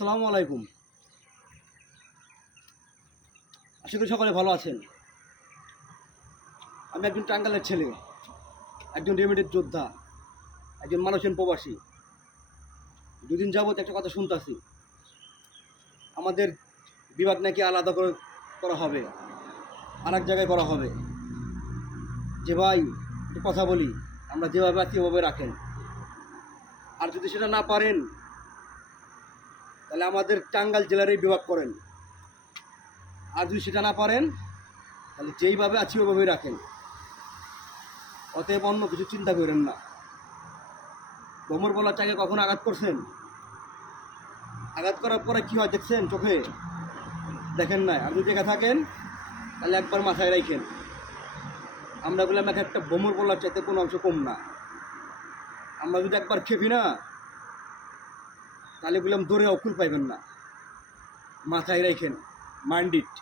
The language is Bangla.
আসসালামু আলাইকুম। আশা করি সকলে ভালো আছেন। আমি একজন টাঙ্গাইলের ছেলে, একজন রেমিডের যোদ্ধা, একজন মালয়েশিয়ান প্রবাসী। দুদিন যাবত একটা কথা শুনতেছি, আমাদের বিভাগ নাকি আলাদা করে করা হবে, আর এক জায়গায় করা হবে। যে ভাই একটু কথা বলি, আমরা যেভাবে আছি ওভাবে রাখেন। আর যদি সেটা না পারেন তাহলে আমাদের টাঙ্গাইল জেলারই বিভাগ করেন। আর যদি সেটা না পারেন তাহলে যেইভাবে আছি ওইভাবেই রাখেন। অতএব অন্য কিছু চিন্তা করেন না। ভ্রমর বলার চাকে কখনো আঘাত করছেন? আঘাত করার পরে কী হয় দেখছেন? চোখে দেখেন নাই। আর যদি দেখে থাকেন তাহলে একবার মাথায় রাখেন, আমরা বললাম একটা ভ্রমর বলার চাইতে কোনো অংশ কম না। আমরা যদি একবার খেপি না তাহলে বললাম দৌড়ে অকুল পাইবেন না। মাথায় রাখেন, মাইন্ড ইট।